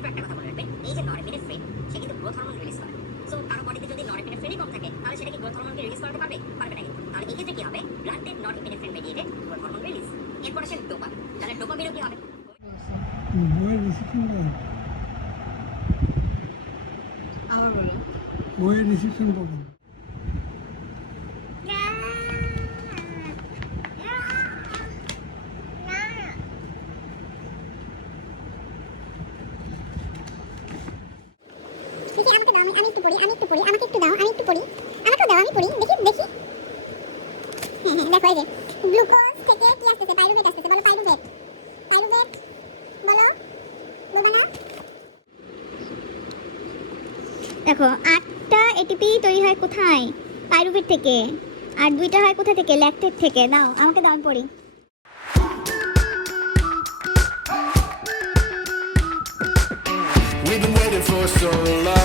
এরপর একটা কথা মনে রাখবেন, এই যে নরএপিনেফ্রিন সে কিন্তু গ্রোথ হরমোন রিলিজ করে। সো কারো বডিতে যদি নরএপিনেফ্রিনই কম থাকে তাহলে সেটা কি গ্রোথ হরমোনকে রিলিজ করতে পারবে? পারবে না কিন্তু। তাহলে এই ক্ষেত্রে কি হবে? Blunted norepinephrine mediated growth hormone release. এরপর আসে ডোপামিন। তাহলে ডোপামিনও কি হবে? বইয়ের রিসিপশন বলেন, আবার বলি। বইয়ের রিসিপশন বলেন। আমাকে দাও, আমি একটু পড়ি, আমাকে একটু দাও, আমি একটু পড়ি, আমাকেও দাও, আমি পড়ি, দেখি দেখি। হ্যাঁ হ্যাঁ, দেখো এই যে গ্লুকোজ থেকে কি আসতেছে, পাইরুভেট আসতেছে, বলো পাইরুভেট, পাইরুভেট বলো, বোবানা। দেখো 8টা এটিপি তৈরি হয় কোথায়? পাইরুভেট থেকে। আর 2টা হয় কোথা থেকে? ল্যাকটেট থেকে। দাও, আমাকে দাও, আমি পড়ি। We've been waiting for so long.